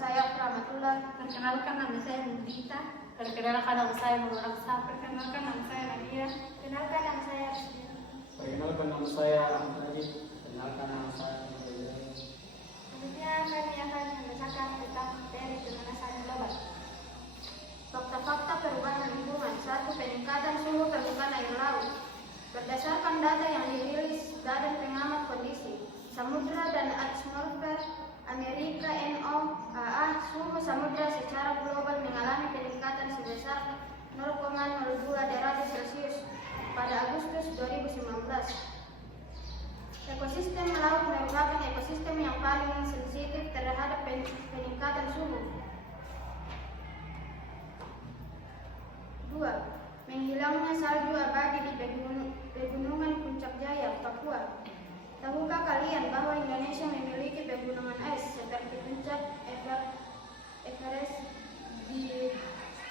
saya Rahmatullah. Perkenalkan nama saya Nurita. Perkenalkan nama saya Nur Aksa. Perkenalkan nama saya Nadia. Perkenalkan nama saya Rizky. Perkenalkan nama saya Ahmad Najib. Perkenalkan nama saya Selanjutnya kami akan membacakan tentang materi pemanasan global. Fakta-fakta perubahan lingkungan. 1. Peningkatan suhu permukaan air laut. Berdasarkan data yang dirilis Badan Pengamat Kondisi Samudra dan Atmosfer Amerika NOAA, suhu samudra secara global mengalami peningkatan sebesar 0,02 derajat Celcius pada Agustus 2019. Ekosistem laut merupakan ekosistem yang paling sensitif terhadap peningkatan suhu. 2. Menghilangnya salju abadi di pegunungan Puncak Jaya, Papua. Tahukah kalian bahwa Indonesia memiliki pegunungan es seperti Puncak Everest di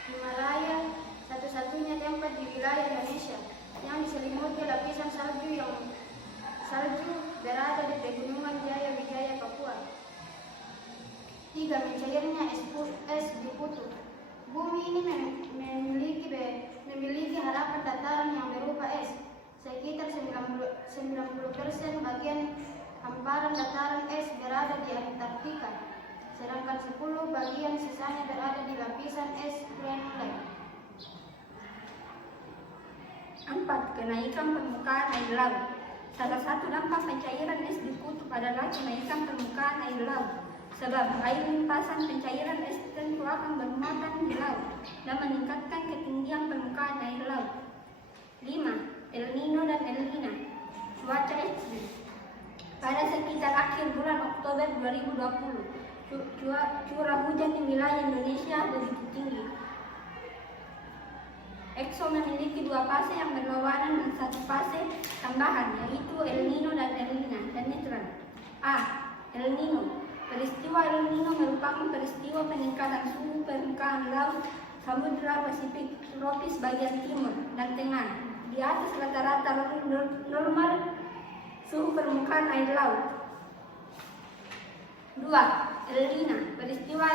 Himalaya, satu-satunya tempat di wilayah Indonesia yang diselimuti lapisan salju berada di pegunungan Jaya Wijaya, Papua. 3. Mencairnya es di kutub. Bumi ini memiliki harapan dataran yang berupa es. Sekitar 90% bagian hamparan dataran es berada di Antartika, sedangkan 10 bagian sisanya berada di lapisan es Greenland. 4. Kenaikan permukaan air laut. Salah satu dampak pencairan es di kutub adalah kenaikan permukaan air laut. Sebab air limpasan pencairan es tentu akan bermuatan di laut dan meningkatkan ketinggian permukaan air laut. 5. El Nino dan El Nina. Cuaca ekstrim. Pada sekitar akhir bulan Oktober 2020, curah hujan di wilayah Indonesia begitu tinggi. EXO memiliki 2 fase yang berlawanan dan 1 fase tambahan, yaitu El Nino dan El Nina dan netral. A. El Nino. Peristiwa El Nino merupakan peristiwa peningkatan suhu permukaan laut Samudra Pasifik tropis bagian timur dan tengah di atas rata-rata normal suhu permukaan air laut. 2. El Nina. Peristiwa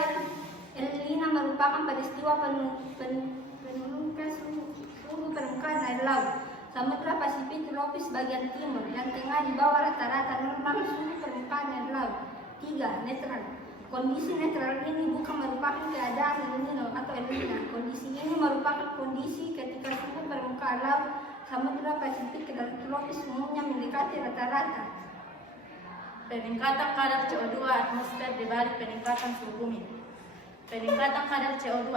El Nina merupakan peristiwa peningkatan suhu permukaan air laut Samudra Pasifik tropis bagian timur dan tengah di bawah rata-rata normal suhu permukaan air laut. 3. Netral. Kondisi netral ini bukan merupakan keadaan El Nino atau El Nina. Kondisi ini merupakan kondisi ketika suhu permukaan laut Samudra Pasifik dan tropis umumnya mendekati rata-rata. Peningkatan kadar CO2 atmosfer dibalik peningkatan suhu bumi. Peningkatan kadar CO2.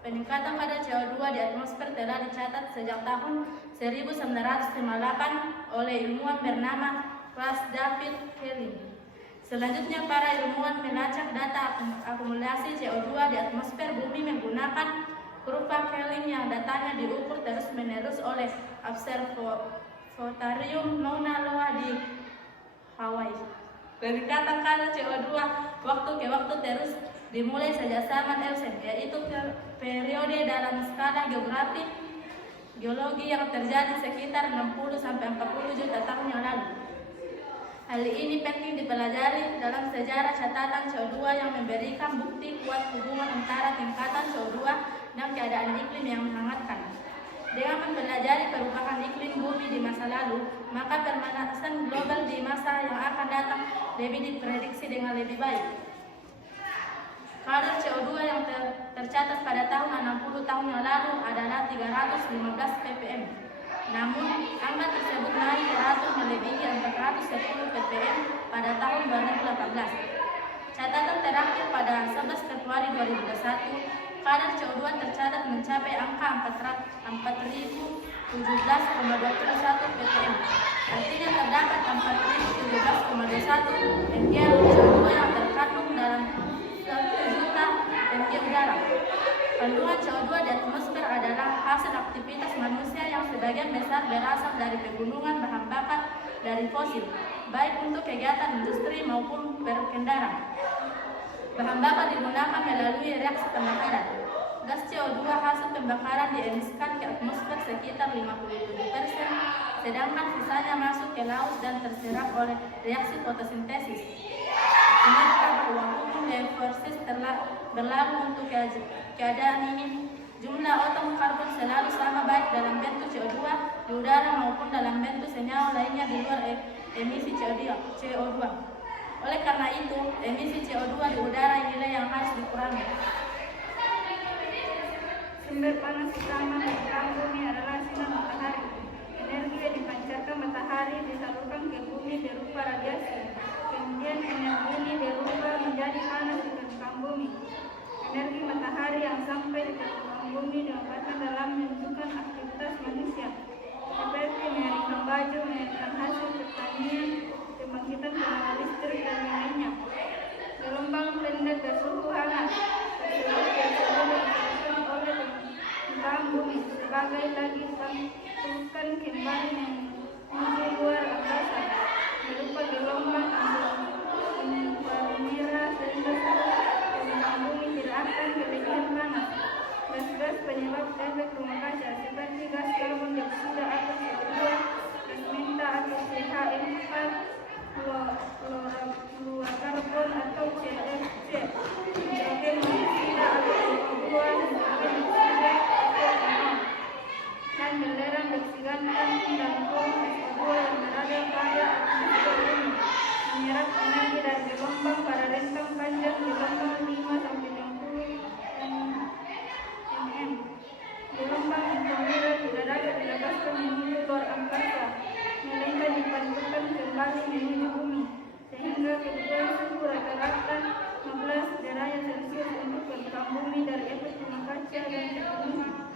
Peningkatan kadar CO2 di atmosfer telah dicatat sejak tahun 1958 oleh ilmuwan bernama Klaus David Helling. Selanjutnya, para ilmuwan melacak data akumulasi CO2 di atmosfer bumi menggunakan kurva Helling yang datanya diukur terus-menerus oleh Observatorium Mauna Loa di Hawaii. Peningkatan kadar CO2 waktu ke waktu terus dimulai sejak zaman Eocene, yaitu periode dalam skala geologi yang terjadi sekitar 60-40 juta tahun yang lalu. Hal ini penting dipelajari dalam sejarah catatan CO2 yang memberikan bukti kuat hubungan antara tingkatan CO2 dan keadaan iklim yang menghangatkan. Dengan mempelajari perubahan iklim bumi di masa lalu, maka pemanasan global di masa yang akan datang lebih diprediksi dengan lebih baik. Kadar CO2 yang tercatat pada tahun 60 tahun yang lalu adalah 315 ppm. Namun, angka tersebut naik teratur melebihi 410 ppm pada tahun 2018. Catatan terakhir pada 11 Februari 2021, kadar CO2 tercatat mencapai angka 4.017,21 ppm. Artinya terdapat 4.017,21 ppm CO2 yang terkandung dalam 1 juta ppm udara. Kandungan CO2 di atmosfer adalah hasil aktivitas manusia yang sebagian besar berasal dari pegunungan bahan bakar dari fosil, baik untuk kegiatan industri maupun berkendara. Bahan bakar digunakan melalui reaksi pembakaran. Gas CO2 hasil pembakaran diemisikan ke atmosfer sekitar 57%, sedangkan sisanya masuk ke laut dan terserap oleh reaksi fotosintesis. Ingatlah bahwa hukum deforestasi berlalu untuk keadaan ini. Jumlah atom karbon selalu sama baik dalam bentuk CO2 di udara maupun dalam bentuk senyawa lainnya di luar emisi CO2. Oleh karena itu, emisi CO2 di udara inilah yang harus dikurangi. Sumber panas utama bagi bumi adalah sinar matahari. Energi yang dipancarkan matahari disalurkan ke bumi berupa radiasi. Kemudian energi ini berubah menjadi panas di permukaan bumi. Energi matahari yang sampai di permukaan bumi dimanfaatkan dalam menentukan aktivitas manusia, seperti menyaringkan baju, menyaringkan hasil pertanian, pembangkitan tenaga listrik, dan lainnya. Gelombang pendek bersuhu hangat oleh permukaan bumi sebagai lagi tentukan kembali menuju luar angkasa berupa gelombang inframerah sehingga permukaan bumi tidak akan kelebihan panas. Gas-gas penyebab efek rumah kaca seperti gas karbon dioksida atau CO2, gas menta atau CH4, fluorokarbon atau CFC, hidrogen monoksida atau CO2, hidrogen oksida atau NO, dan belerang dioksigentan dan CO2 yang berada pada atmosfer bumi menyerap energi dari gelombang pada rentang panjang gelombang 5-60 mm. Gelombang inframerah tidak dapat dilepaskan menuju luar angkasa, melainkan dipantulkan kembali menuju bumi, sehingga kebutuhan suhu rata-rata 15 derajat Celcius untuk permukaan bumi dari efek rumah kaca dan terpenuhi.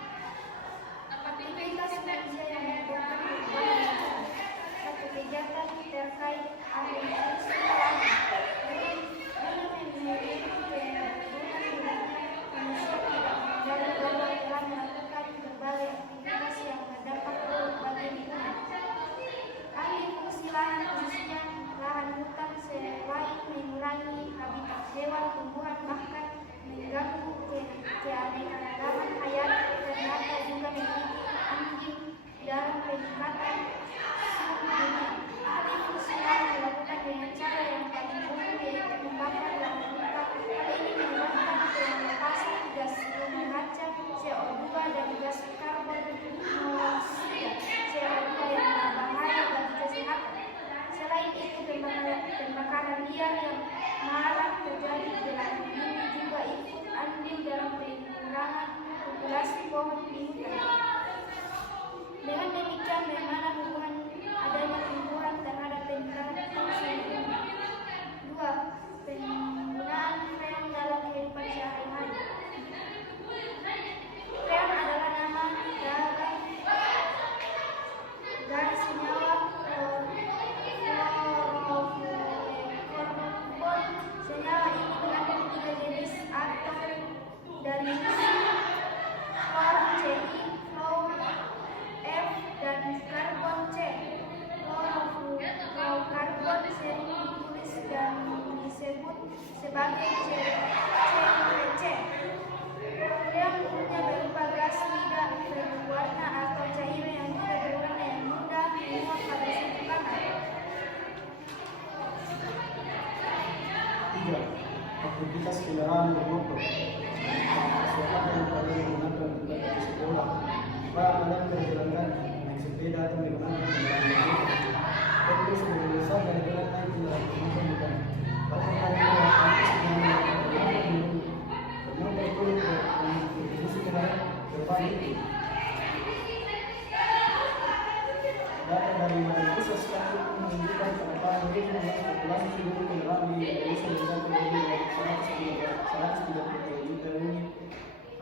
Aktivitas manusia yang menyebabkan perubahan iklim. Satu kegiatan terkait agresi dengan manusia dari global telah melakukan berbagai aktivitas yang berdampak buruk bagi lingkungan. Alih fungsi lahan khususnya lahan hutan selain mengurangi habitat hewan, tumbuhan, bahkan mengganggu keanekaragaman hayati, ternyata juga memiliki andil dalam peningkatan suhu dunia. Alih fungsi lahan dilakukan dengan cara yang paling umum, yaitu membakar lahan hutan. Hal ini menyebabkan pelepasan gas rumah kaca CO2 dan gas karbon monoksida CO2 yang berbahaya bagi kesehatan. Selain itu, pembakaran liar yang marak terjadi di lahan ini juga ikut andil dalam pengurangan populasi pohon di hutan. Dengan demikian, bagaimana hubungan adanya tumbuhan terhadap peningkatan suhu bumi? 2. Penggunaan freon dalam kehidupan sehari-hari. Freon adalah nama dari senyawa fluorofluorokarbon. Senyawa ini mengandung 3 jenis atom dari fluor, Ci, fluor, F, dan karbon C. Fluorofluorokarbon sering ditulis dan disebut sebagai CFC. Freon umumnya berupa gas tidak berwarna atau cairan yang tidak berwarna yang mudah menguap pada suhu panas. 3. Aktivitas kendaraan bermotor. Siapa yang paling menggunakan kendaraan di sekolah? Para anak berjalan kaki, naik sepeda atau menggunakan kendaraan bermotor. Tentu sebagai besar dan jalan naik kendaraan bermotor bukan. Bahkan ada aktivitas dengan bermotor turut berfungsi kendaraan berbalik. Data dari Badan Pusat Statistik menunjukkan penambahan populasi seluruh kendaraan di Indonesia mencapai lebih dari 130 juta unit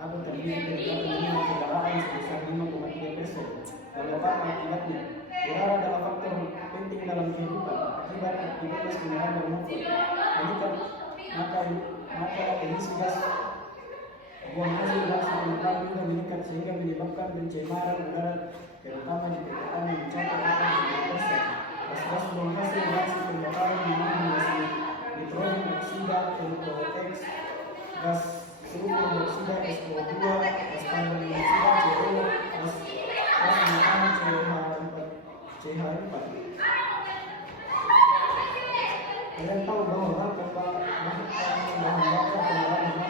atau terdiri dari 35 kendaraan sebesar 5,3%. Beberapa akibatnya, udara adalah faktor penting dalam kehidupan. Akibat aktivitas kendaraan bermotor meningkat, maka emisi gas buang hasil hasil rumah juga meningkat sehingga menyebabkan pencemaran udara terutama di perkotaan yang mencapai 40%. Gas buang hasil hasil pembakaran mengandung nitrogen oksida NOx, gas sulfur dioksida SO2, gas karbon dioksida CO, gas metanan CH4. Kalian tahu bahwa bahan bakar kendaraan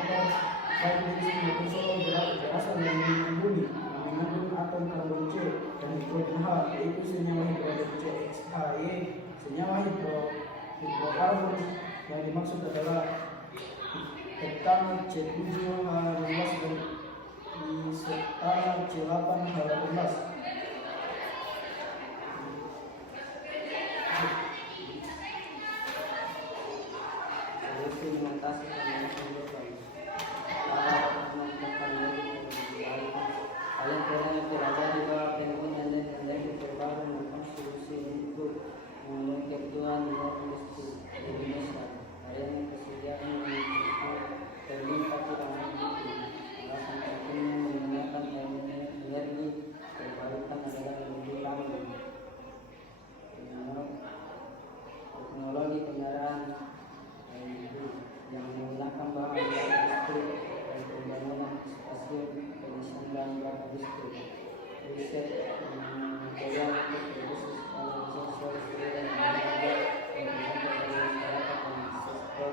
yang mengelilingi bumi yang mengandung atom karbon C dan hidrogen H, yaitu senyawa hidrogen CXHY. Senyawa hidrokarbon yang dimaksud adalah heptano C7H16 dan isetano C8H18. Sedimentasi kalian sumber para penonton kalian kalian pernah berada di bawah handphone dan terbaru menemukan solusi untuk memenuhi kebutuhan listrik di Indonesia. Kalian yang kesediaan untuk terlibat tidak mampu. Alasan pentingnya menggunakan energi terbarukan adalah lebih lama. Teknologi kendaraan yang menggunakan bahan bakar listrik dan pembangunan stasiun pengisian bahan bakar listrik, riset material untuk produksi skala besar listrik dan menjaga kepentingan masyarakat dan sektor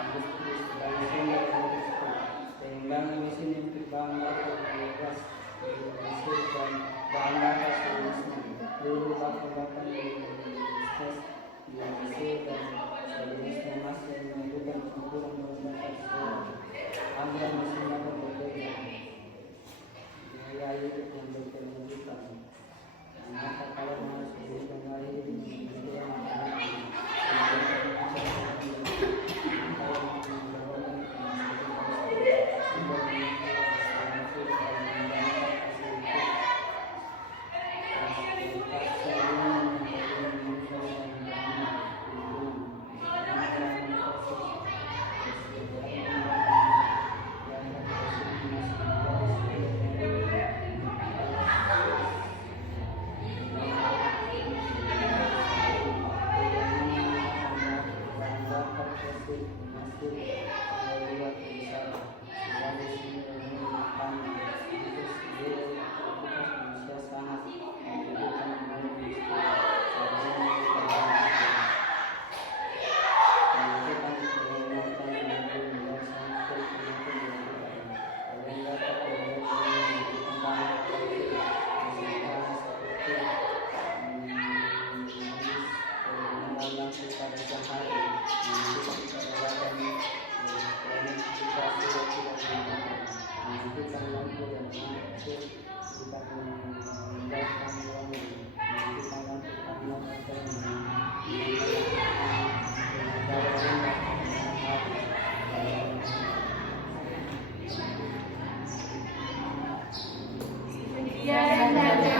industri sebagai sumber listrik, pengembangan mesin untuk bahan bakar biogas, listrik dan bahan bakar sejenisnya, peluru bahan bakar bisnis yang listrik dan sejenisnya masih menunjukkan campuran menggunakan anggaran mesin bakar berbeda, biaya hidup yang berkelanjutan. Maka kalau harus diberikan gaya hidup yang Sekian dari